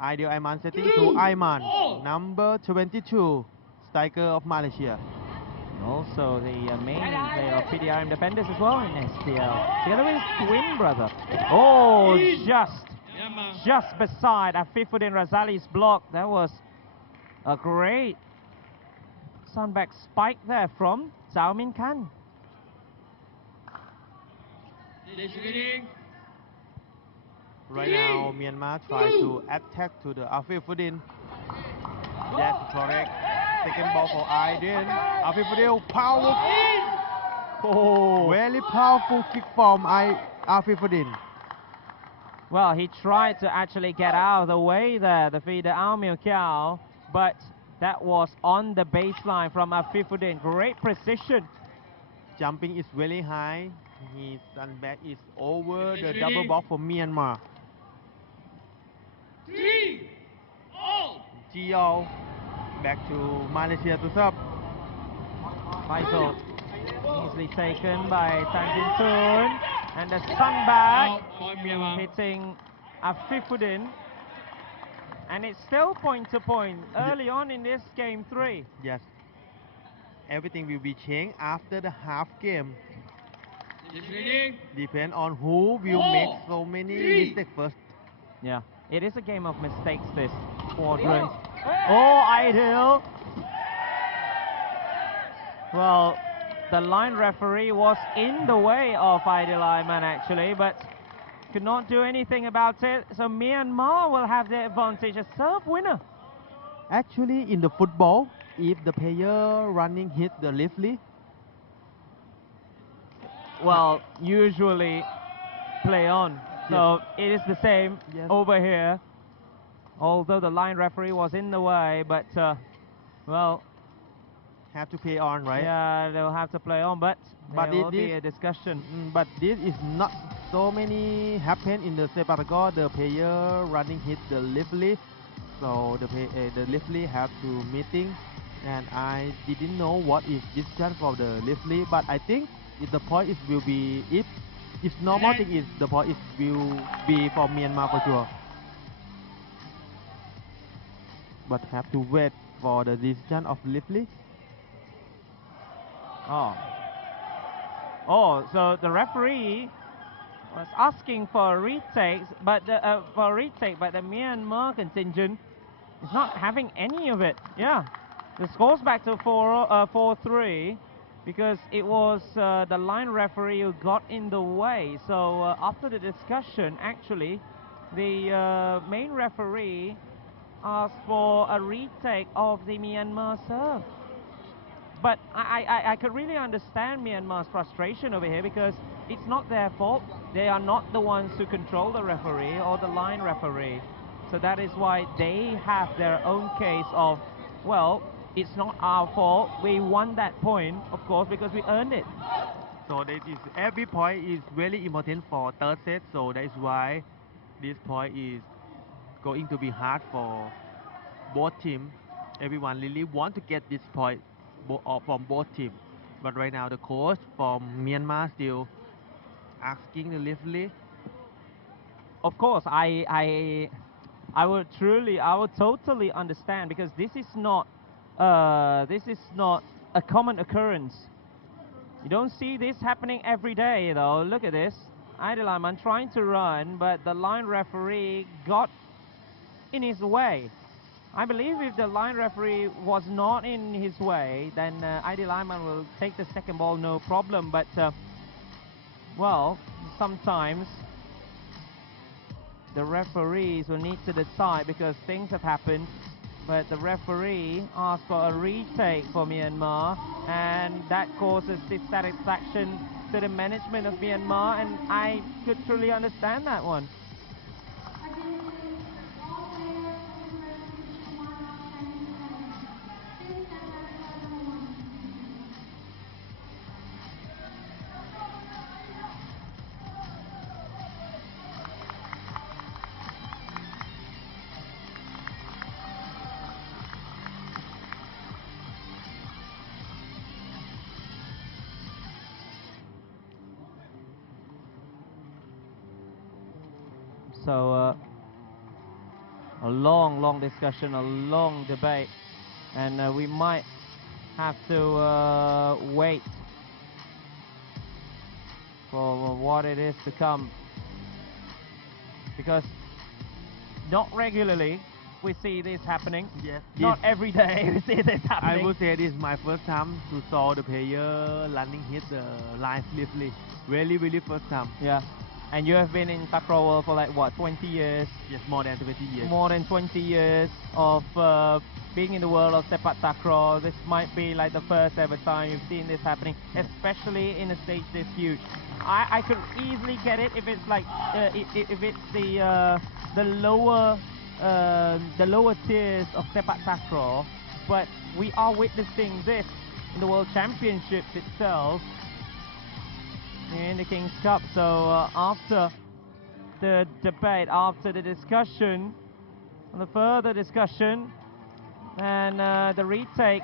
Aiman setting to Aiman, number 22, striker of Malaysia. Also the main player of PDRM defenders as well in SPL, together with his twin brother. Oh, just beside Afifudin Razali's block. That was a great sunback spike there from Zhao Min Khan. Right now, Myanmar try to attack to the Afifudin. That's correct. Second ball for Aiden. Afifudin, power. Oh, very powerful kick from Afifudin. Well, he tried to actually get out of the way there, the feeder Ao Miao Kiao, but that was on the baseline from Afifudin. Great precision. Jumping is very high. His sunback is over the double block for Myanmar. Gio back to Malaysia to serve. Faisal easily taken by Tan Jin Soon, and the sunback hitting Afifudin, and it's still point to point early on in this game 3. Yes, everything will be changed after the half game. Depend on who will make so many mistakes first. Yeah. It is a game of mistakes, this quadrant. Oh, ideal. Well, the line referee was in the way of Ideal Iman actually, but could not do anything about it. So Myanmar will have the advantage, a serve winner. Actually, in the football, if the player running hit the leafly, well, usually play on. So it is the same over here. Although the line referee was in the way, but well, have to play on, right? yeah, they'll have to play on, but there will be a discussion. But this is not so many happen in the Sepaktakraw. The player running hit the leafly, so the leafly have to meeting, and I didn't know what is decision for the leafly, but I think if the point is will be if normal thing is the point is will be for Myanmar for sure, but have to wait for the decision of leafly. Oh, so the referee was asking for a retake, but the Myanmar contingent is not having any of it. Yeah, the score's back to 4-3 because it was the line referee who got in the way. So after the discussion, actually, the main referee asked for a retake of the Myanmar serve. But I could really understand Myanmar's frustration over here because it's not their fault. They are not the ones who control the referee or the line referee. So that is why they have their own case of, well, it's not our fault. We won that point, of course, because we earned it. So that is every point is very important for third set. So that is why this point is going to be hard for both teams. Everyone really want to get this point from both teams, but right now the coach from Myanmar still asking the referee. Of course, I would totally understand because this is not a common occurrence. You don't see this happening every day, though. Look at this. Ideal Iman trying to run, but the line referee got in his way. I believe if the line referee was not in his way, then Ideal Iman will take the second ball no problem. But, well, sometimes the referees will need to decide because things have happened. But the referee asked for a retake for Myanmar, and that causes dissatisfaction to the management of Myanmar, and I could truly understand that one. So a long discussion, a long debate, and we might have to wait for what it is to come, because not regularly we see this happening. Yes, not every day we see this happening. I would say this is my first time to saw the player running hit the line swiftly. Really first time. Yeah. And you have been in Takraw World for like what, 20 years? Yes, more than 20 years. More than 20 years of being in the world of Sepaktakraw. This might be like the first ever time you've seen this happening, especially in a stage this huge. I could easily get it if it's like if it's the lower tiers of Sepaktakraw, but we are witnessing this in the World Championships itself. In the King's Cup. So after the debate, after the discussion, the further discussion, and the retake,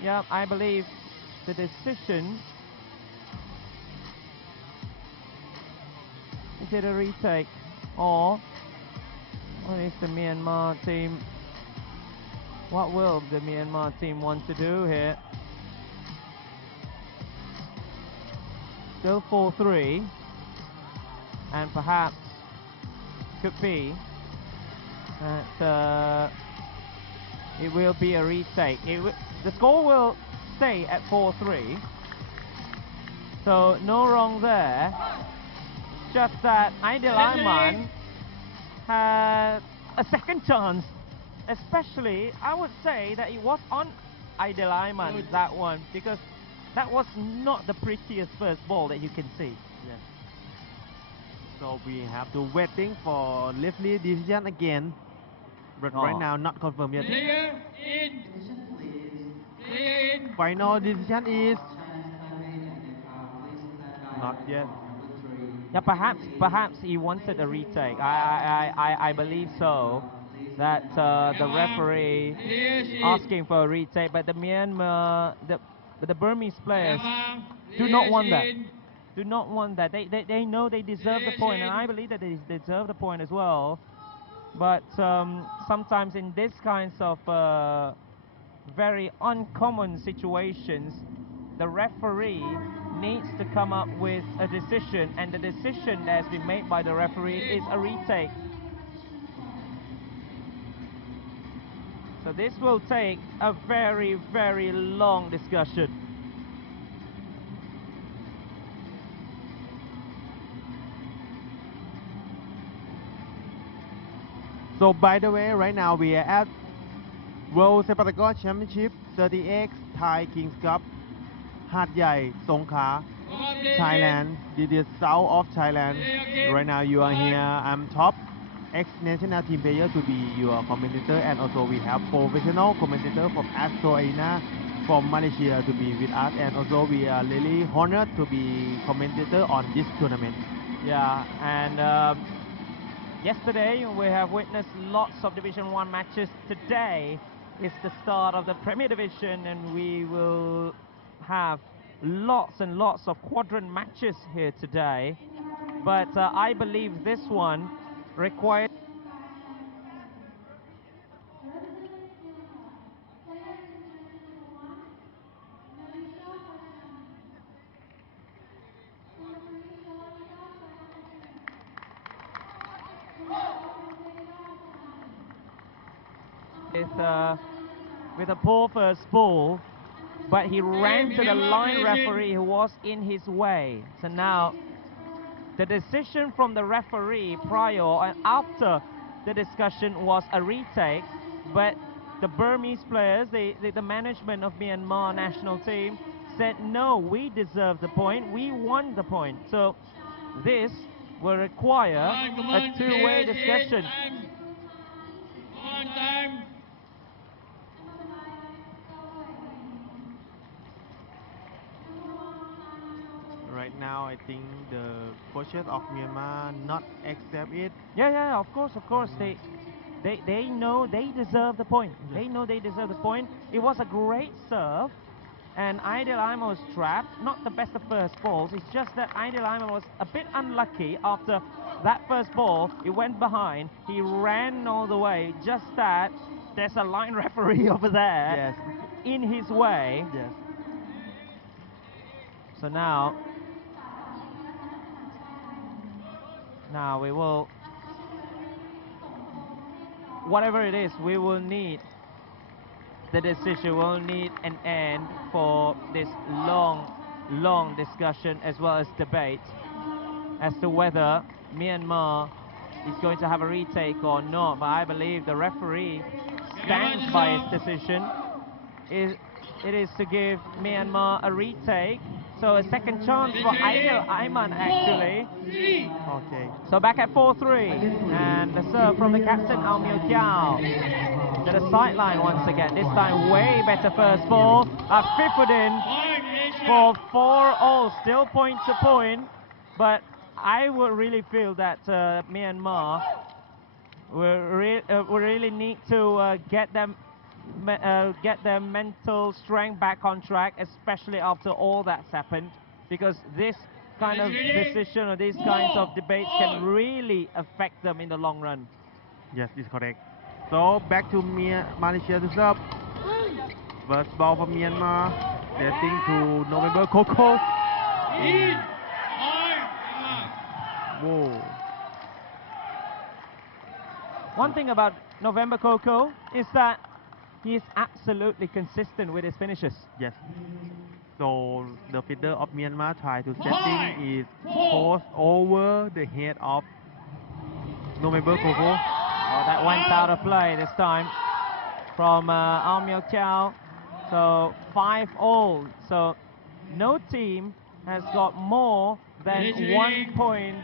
yeah, I believe the decision, is it a retake or what is the Myanmar team, what will the Myanmar team want to do here? Still 4-3, and perhaps could be that it will be a retake. The score will stay at 4-3. So no wrong there. Just that Aidil Aiman had a second chance. Especially, I would say that it was on Aidil Aiman, that one, because that was not the prettiest first ball that you can see. Yes. So we have to waiting for referee decision again. But right now not confirmed yet. Player in. Player in. Final decision is not yet. Yeah, perhaps he wanted a retake. I believe so. That the referee asking for a retake, but the Myanmar, the Burmese players do not want that. Do not want that. They know they deserve the point, and I believe that they deserve the point as well. But sometimes in these kinds of very uncommon situations, the referee needs to come up with a decision, and the decision that has been made by the referee is a retake. So this will take a very, very long discussion. So by the way, right now we are at World Sepaktakraw Championship 30X Thai Kings Cup, หาดใหญ่ Songkhla, Thailand. This is south of Thailand. Right now you are here. I'm top ex-national team player to be your commentator, and also we have professional commentator from Astro Arena from Malaysia to be with us, and also we are really honored to be commentator on this tournament. Yeah, and yesterday we have witnessed lots of Division 1 matches. Today is the start of the Premier Division, and we will have lots and lots of quadrant matches here today. But I believe this one requires with a poor first ball, but he ran to the line referee who was in his way. So now the decision from the referee prior and after the discussion was a retake, but the Burmese players, the management of Myanmar national team said no, we deserve the point, we won the point. So this will require a two-way discussion. On time. Right now I think the coaches of Myanmar not accept it. Yeah, of course. They know they deserve the point. They know they deserve the point. It was a great serve, and Aidil Aiman was trapped. Not the best of first balls. It's just that Aidil Aiman was a bit unlucky after that first ball. It went behind. He ran all the way. Just that there's a line referee over there. Yes. In his way. Yes. So now we will, whatever it is, we will need the decision. We'll need an end for this long discussion as well as debate as to whether Myanmar is going to have a retake or not. But I believe the referee stands by his decision. It is to give Myanmar a retake. So a second chance for Aidil Aiman actually. Okay. So back at 4-3, and the serve from the captain Ao Mio Kiao to the sideline once again. This time way better first ball. Afifudin for 4-all, still point to point, but I would really feel that Myanmar will really need to get their mental strength back on track, especially after all that's happened, because this kind of decision or these kinds of debates can really affect them in the long run. Yes, it's correct. So back to Malaysia to serve. First ball for Myanmar. Setting to November Coco. Whoa. One thing about November Coco is that he is absolutely consistent with his finishes. Yes. So the fielder of Myanmar try to setting is post over the head of November Coco. Oh, that went out of play this time from Aung Myo Kiao. So 5-all. So no team has got more than 1 point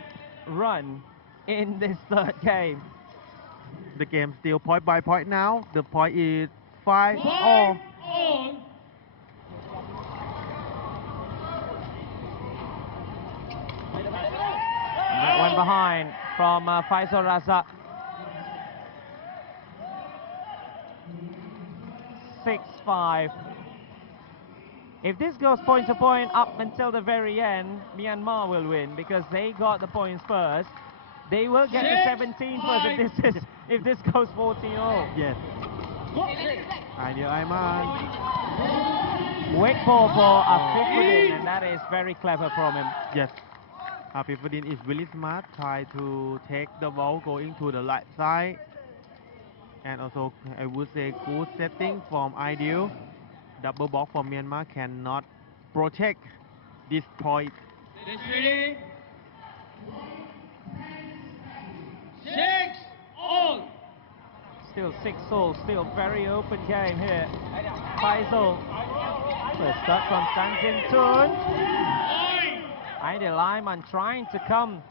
run in this third game. The game still point by point now. The point is 5-all. That went behind from Faisal Razak. 6-5. If this goes point to point up until the very end, Myanmar will win because they got the points first. They will get the 17 first if this goes 14-all. Yes. Ideal Aiman. Wait for Afifudin, and that is very clever from him. Yes. Afifudin is really smart. Try to take the ball going to the right side. And also, I would say good setting from Ideal. Double block from Myanmar cannot protect this point. Ready? 6-all. Still 6-all, still very open game here. Faisal. First start from Tanzin Tun. Ideal Ayman trying to come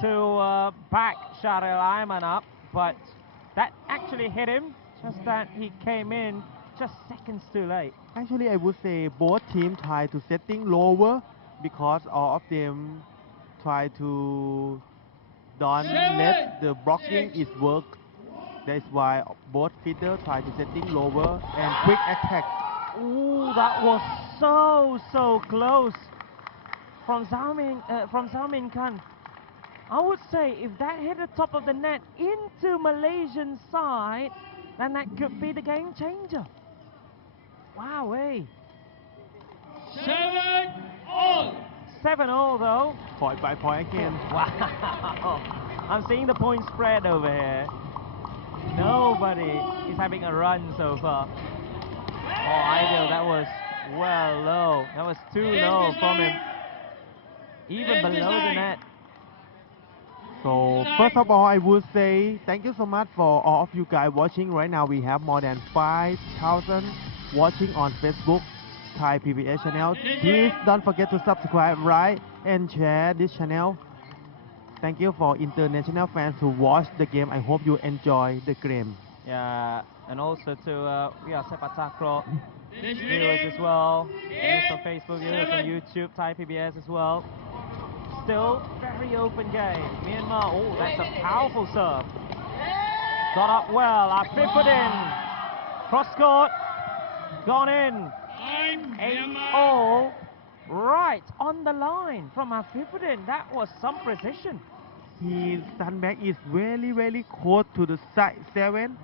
to back Sharil Ayman up, but that actually hit him, just that he came in just seconds too late. Actually, I would say both teams try to setting lower because all of them try to don't let the blocking is work. That's why both feeders try to setting lower and quick attack. Ooh, that was so close from Zhao Min Khan. I would say if that hit the top of the net into Malaysian side, then that could be the game changer. Wow, hey. 7-all. 7-all though. Point by point again. Wow. I'm seeing the point spread over here. Nobody is having a run so far. Oh, Ideal, that was well low. That was too low from him. Even below the net. So first of all, I would say thank you so much for all of you guys watching. Right now we have more than 5,000 watching on Facebook, Thai PBS channel. Please don't forget to subscribe, like, and share this channel. Thank you for international fans who watch the game. I hope you enjoy the game. Yeah, and also to Sepaktakraw viewers as well. Also Facebook viewers on YouTube, Thai PBS as well. Still very open game. Myanmar, oh, that's a powerful serve. Got up well. Afifudin. Cross court. Gone in. 8-all. Right on the line from Afifudin. That was some precision. His sandbag is very close to the side 7.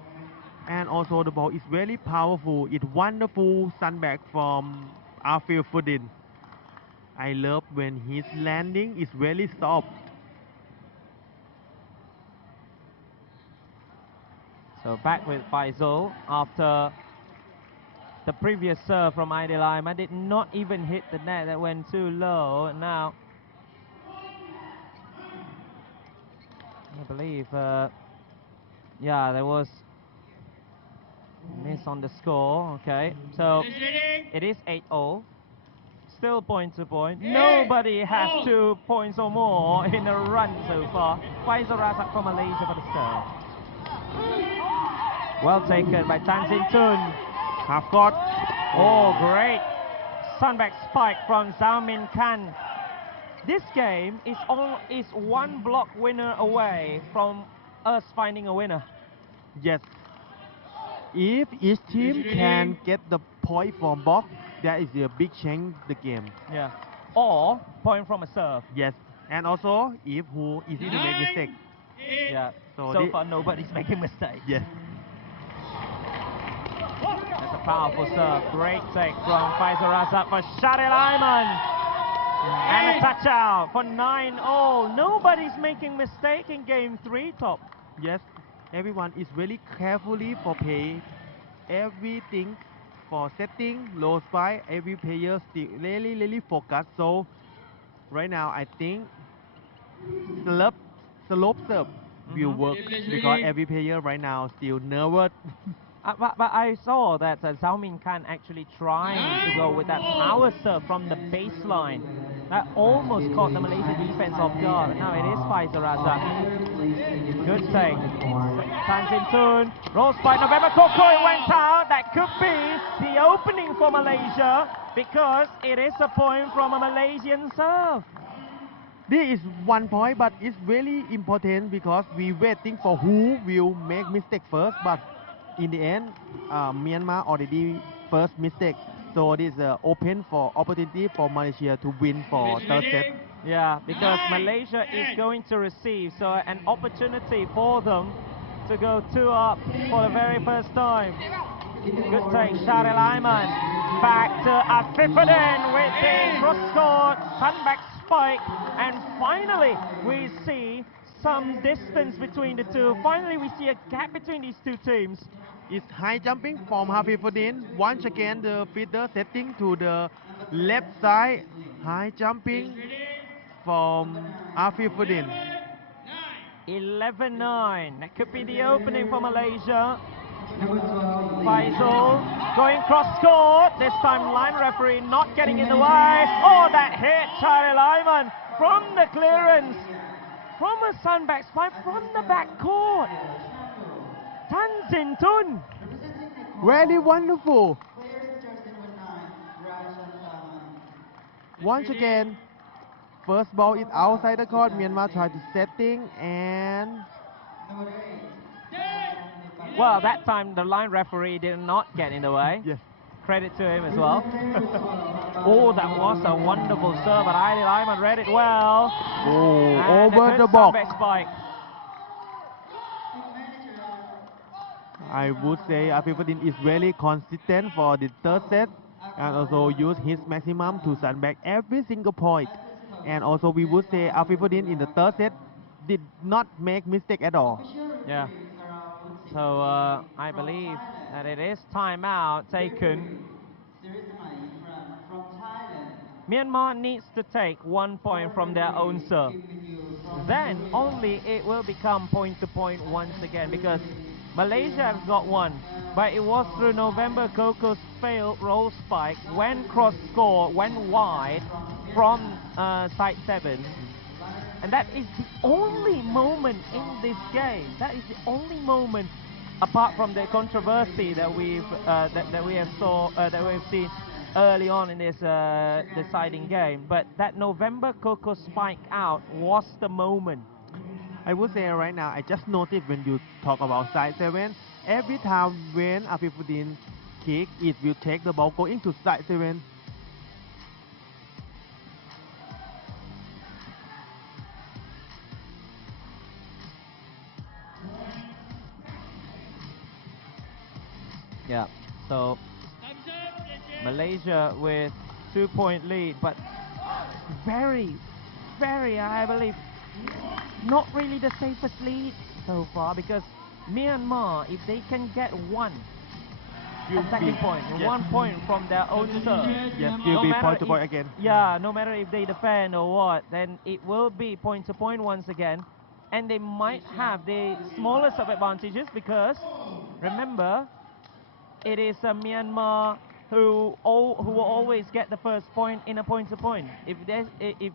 And also the ball is very powerful. It's wonderful sandbag from Afifudin. I love when his landing is very soft. So back with Faisal after the previous serve from Ideal Ayman did not even hit the net. That went too low. And now I believe yeah, there was miss on the score. Okay, so it is 8-all. Still point to point. Nobody has 2 points or more in a run so far. Faisal Razak from Malaysia for the serve. Well taken by Tanzin Tun. Half court. Oh, great sunback spike from Zhao Min Khan. This game is 1 block winner away from us finding a winner. Yes. If each team can get the point from block, that is a big change the game. Yeah. Or point from a serve. Yes. And also, if who easy to make mistake. Yeah. So So far, nobody's making mistakes. Yes. That's a powerful serve. Great take from Faisal Razak for Sharil Ayman. And a touch out for 9-all. Nobody's making mistake in game 3, Top. Yes. everyone is really carefully for play everything for setting low spike. Every player still really focus. So right now I think slope serve will work because every player right now still nervous. But I saw that Zhao Min Khan actually trying to go with that power serve from the baseline. That almost caught the Malaysian defense off guard. But now it is Faisal Razak. Good take. Tanzin Tun. Roll spike. November Koko, it went out. That could be the opening for Malaysia because it is a point from a Malaysian serve. This is 1 point, but it's really important because we waiting for who will make mistake first. But in the end, Myanmar already first mistake. So this is open for opportunity for Malaysia to win for third set. Yeah, because Malaysia is going to receive so an opportunity for them to go 2 up for the very first time. Good take, Shahrial Aiman. Back to Afifuddin with the cross-court back spike. And finally, we see some distance between the two. Finally, we see a gap between these two teams. It's high jumping from Afifuddin. Once again, the feeder setting to the left side. High jumping from Afifuddin. 11-9. That could be the opening for Malaysia. Faisal going cross-court. This time, line referee not getting in the way. Oh, that hit Shahrial Aiman from the clearance. From a sunback spike from the back court. Tanzin Tun. Very wonderful. Once again, first ball is outside the court. Myanmar tried to setting and... Well, that time the line referee did not get in the way. Yes. Credit to him as well. Oh, that was a wonderful serve, but Shahrial Aiman read it well. Oh, And over a good the box. sunback spike. I would say Afifuddin is very consistent for the third set and also use his maximum to sandbag every single point. And also we would say Afifuddin in the third set did not make mistake at all. Yeah. So I believe that it is timeout taken. Myanmar needs to take 1 point from their own serve. Then only it will become point-to-point once again because Malaysia has got 1, but it was through November Coco's failed roll spike when cross-score went wide from side 7. And that is the only moment in this game. That is the only moment, apart from the controversy that we have seen early on in this deciding game. But that November Coco spike out was the moment. I would say right now, I just noticed when you talk about side 7, every time when Afifuddin kick, it will take the ball going to side 7. Yeah, so Malaysia with 2-point lead, but very, I believe, not really the safest lead so far because Myanmar, if they can get 1 attacking point, yes. 1 point from their own serve, Yes, you'll be point to point again. Yeah, no matter if they defend or what, then it will be point to point once again, and they might have the smallest of advantages because remember, it is Myanmar who will always get the first point in a point-to-point. If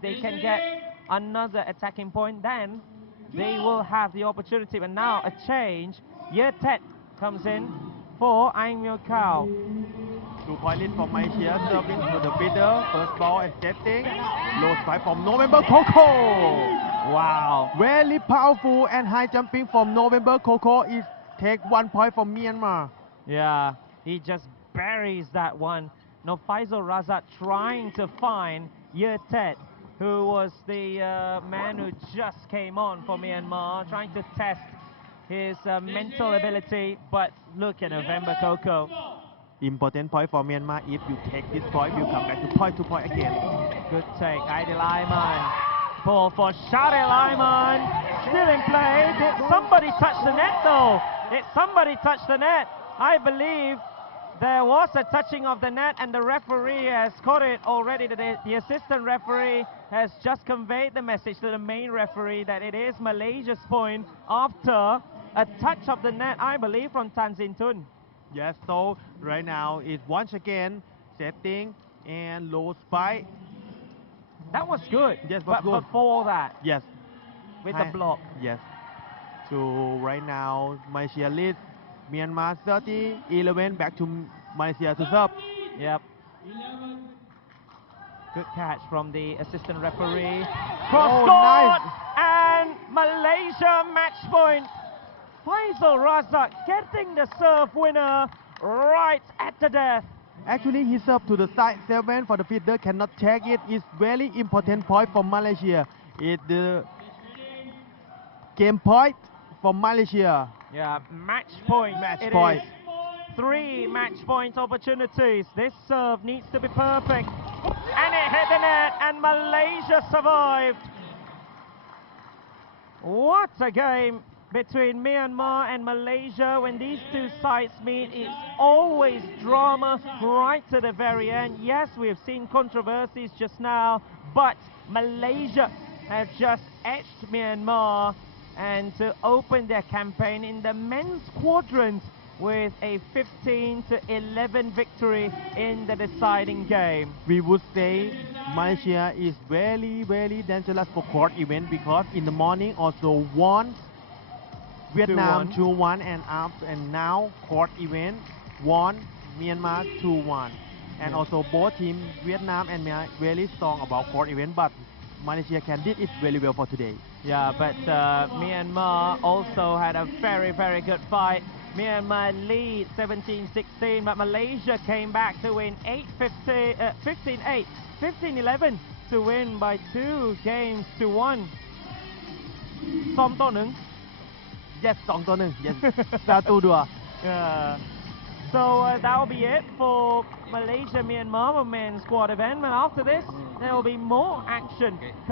they can get another attacking point, then they will have the opportunity. But now a change. Yetet comes in for Aing Myo Kao. 2-point lead from Malaysia, serving to the feeder, first ball and setting. Low spike from November Coco. Wow. Very powerful and high jumping from November Coco is take 1 point from Myanmar. Yeah, he just buries that one. No, Faisal Razak trying to find Yetet, who was the man who just came on for Myanmar, trying to test his mental ability. But look at November Coco. Important point for Myanmar. If you take this point, you come back to point again. Good take, Shahrial Aiman. Ball for Shahrial Aiman. still in play. Did somebody touch the net though? Did somebody touch the net? I believe there was a touching of the net and the referee has caught it already. The assistant referee has just conveyed the message to the main referee that it is Malaysia's point after a touch of the net, I believe, from Tan Sin Tun. Yes, so right now it's once again setting and low spike. That was good. Yes, but good. Before that, Yes. with the block. Yes. So right now Malaysia leads Myanmar 30-11 back to Malaysia to serve. Yep. Good catch from the assistant referee. Cross court nice. And Malaysia match point. Faisal Razak getting the serve winner right at the death. Actually, he served to the side 7 for the feeder cannot take it. It's very important point for Malaysia. It's the game point for Malaysia. Yeah, match point. Match it point. Is. 3 match point opportunities. This serve needs to be perfect. And it hit the net and Malaysia survived. What a game between Myanmar and Malaysia. When these two sides meet, it's always drama right to the very end. Yes, we've seen controversies just now, but Malaysia have just edged Myanmar and to open their campaign in the men's quadrant with a 15-11 victory in the deciding game. We would say Malaysia is very dangerous for court event because in the morning also won Vietnam 2-1 and now court event won Myanmar 2-1 and also both teams Vietnam and Myanmar very strong about court event but Malaysia can did it very well for today. Yeah, but Myanmar also had a very good fight. Myanmar lead 17-16, but Malaysia came back to win 15-8, 15-11 to win by 2 games to 1. 2-1. Yes, 2-1. Yes, 1-2. Yeah. So that will be it for Malaysia Myanmar women's squad event. And after this, there will be more action.